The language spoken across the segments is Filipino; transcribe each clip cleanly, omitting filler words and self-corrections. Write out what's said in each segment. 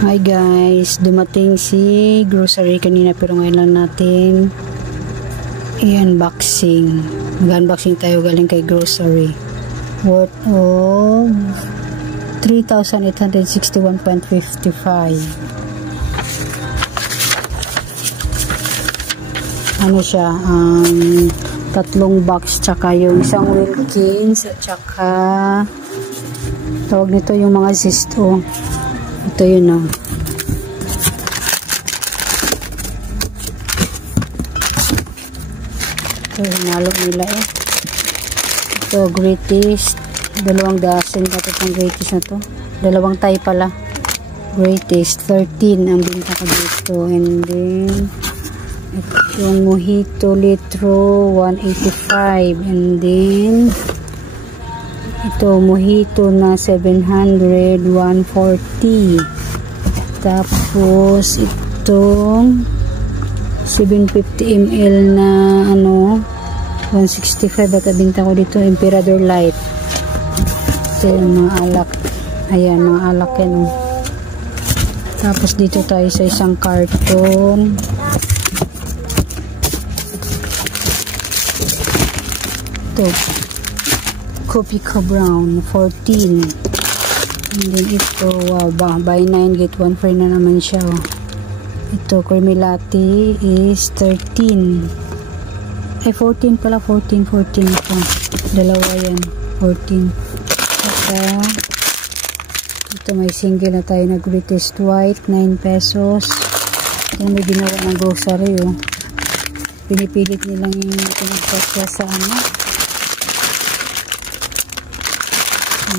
Hi guys, dumating si grocery kanina pero ngayon lang natin i-unboxing. Mag-unboxing tayo galing kay grocery. Worth of 3,861.55. Ano siya? Tatlong box tsaka yung isang Wilkins at tsaka tawag nito yung mga Zisto. Ito yun o. Ito, hinalo nila eh. Ito, greatest. 2 dozen na itong greatest na to. 2 tay pala. Greatest. 13 ang binta ko dito. And then, itong mojito litro, 185. And then, ito, mojito na 700, 140. Tapos, itong 750 ml na, 165. At binta ko dito, Emperador Light. Ito yung mga alak. Ayan, mga alak yan. Tapos, dito tayo sa isang carton. Ito. Copica Brown 14. And then ito, wow, buy 9 get 1 free na naman siya. Ito, creamy latte is 13. Ay 14 pala, 14 ito. Dalawa yan, 14. Saka ito, may single na tayo na greatest white, 9 pesos. Yan, may ginawa ng grocery pinipilit nilang yung pinagpasya sa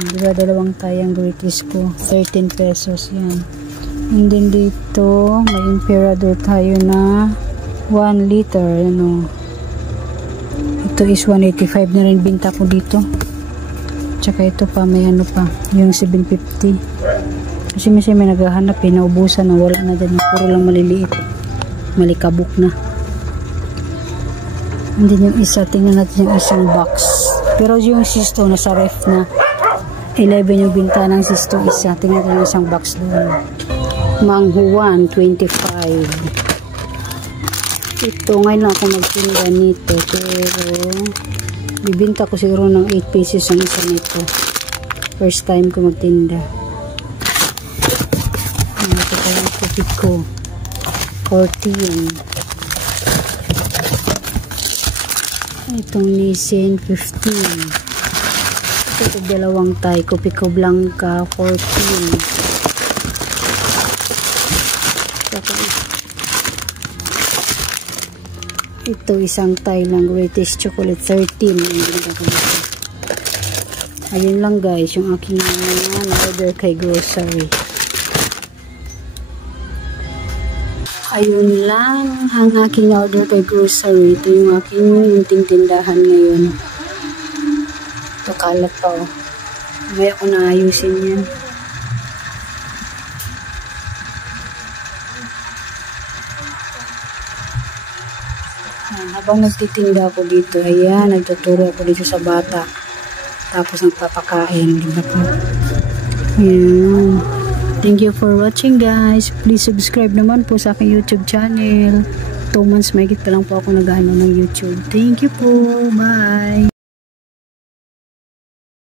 diba, 2 tayang greatest ko, 13 pesos yan. And then dito may Emperador tayo na 1 liter, ito is 185 na rin binta ko dito. Tsaka ito pa, may pa yung 750 kasi may naghahanap naubusan na, wala na din, puro lang maliliit, malikabok na. And then yung isa, tingnan natin yung isang box, pero yung Zisto nasa ref na. 11 yung binta ng Zisto isa. Tingnan natin yung isang box doon. Manghuan 25. Ito ngayon lang ako magtinda nito, pero bibinta ko siguro ng 8 pesos ang isa nito. First time ko magtinda. Ito pa yung kopi ko, 14. Itong Nissin 15. Ito 2 tay, Copico Blanca 14. Saka ito isang tay lang, greatest chocolate 13. Ayun lang guys yung aking order kay grocery. Ayun lang ang aking order kay grocery. Ito yung aking munting tindahan ngayon. Ito kalat pa Mamaya ko na ayusin yan. Habang nagtitinda ako dito, ayan, nagtuturo ako dito sa bata. Tapos nagpapakain. Diba po? Ayan. Thank you for watching guys. Please subscribe naman po sa aking YouTube channel. 2 months mahigit pa lang po ako nag-ano ng YouTube. Thank you po. Bye.